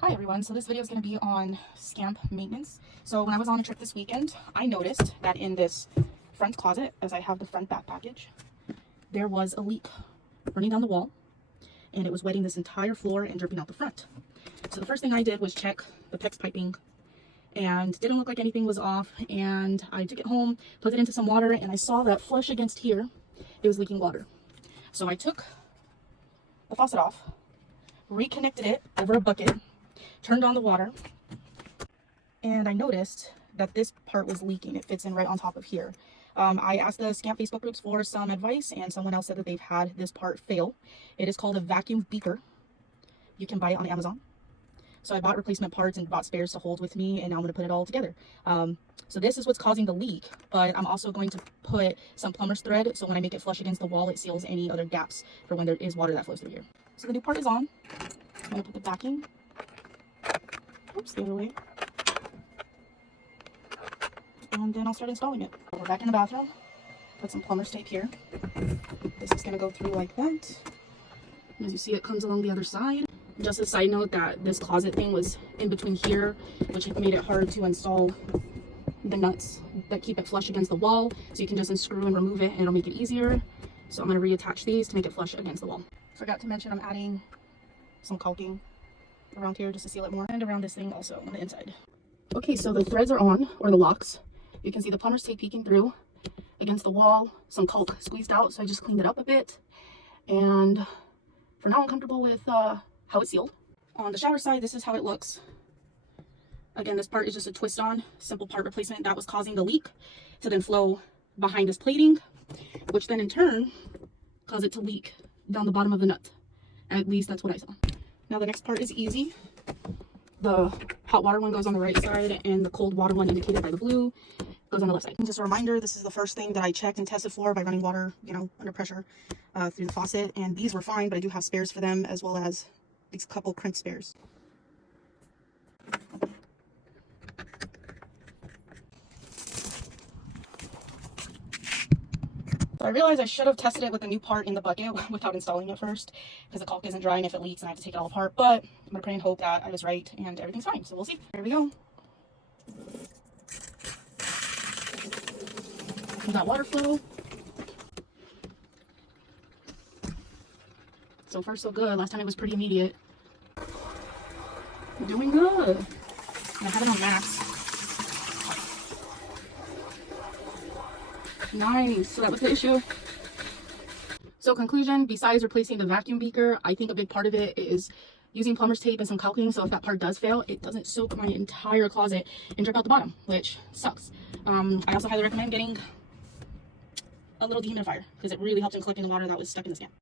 Hi everyone, so this video is going to be on Scamp maintenance. So when I was on a trip this weekend, I noticed that in this front closet, as I have the front back package, there was a leak running down the wall and it was wetting this entire floor and dripping out the front. So the first thing I did was check the PEX piping and didn't look like anything was off, and I took it home, plugged it into some water, and I saw that flush against here, it was leaking water. So I took the faucet off, reconnected it over a bucket, turned on the water, and I noticed that this part was leaking. It fits in right on top of here. I asked the Scamp Facebook groups for some advice, and someone else said that they've had this part fail. It is called a vacuum beaker. You can buy it on Amazon. So I bought replacement parts and bought spares to hold with me, and now I'm going to put it all together. So this is what's causing the leak, but I'm also going to put some plumber's thread, so when I make it flush against the wall, it seals any other gaps for when there is water that flows through here. So the new part is on. I'm going to put the backing. Oops, the other way. And then I'll start installing it. We're back in the bathroom. Put some plumber's tape here. This is going to go through like that. And as you see, it comes along the other side. Just a side note that this closet thing was in between here, which made it hard to install the nuts that keep it flush against the wall. So you can just unscrew and remove it and it'll make it easier. So I'm going to reattach these to make it flush against the wall. Forgot to mention I'm adding some caulking around here just to seal it more, and around this thing also on the inside. Okay, so the threads are on, or the locks. You can see the plumber's tape peeking through against the wall, some caulk squeezed out, so I just cleaned it up a bit. And for now I'm comfortable with how it's sealed. On the shower side, this is how it looks. Again, this part is just a twist on, simple part replacement that was causing the leak to then flow behind this plating, which then in turn caused it to leak down the bottom of the nut. At least that's what I saw. Now the next part is easy. The hot water one goes on the right side, and the cold water one, indicated by the blue, goes on the left side. And just a reminder, this is the first thing that I checked and tested for by running water, under pressure through the faucet, and these were fine, but I do have spares for them, as well as these couple crimp spares. So I realized I should have tested it with the new part in the bucket without installing it first, because the caulk isn't dry, and if it leaks, then I have to take it all apart. But I'm gonna pray and hope that I was right and everything's fine. So we'll see. Here we go. We got water flow. So far so good. Last time it was pretty immediate. We're doing good. I have it on max. Nice. So that was the issue. So conclusion, besides replacing the vacuum beaker, I think a big part of it is using plumber's tape and some caulking, so if that part does fail, it doesn't soak my entire closet and drip out the bottom, which sucks. I also highly recommend getting a little dehumidifier, because it really helps in collecting the water that was stuck in the Scamp.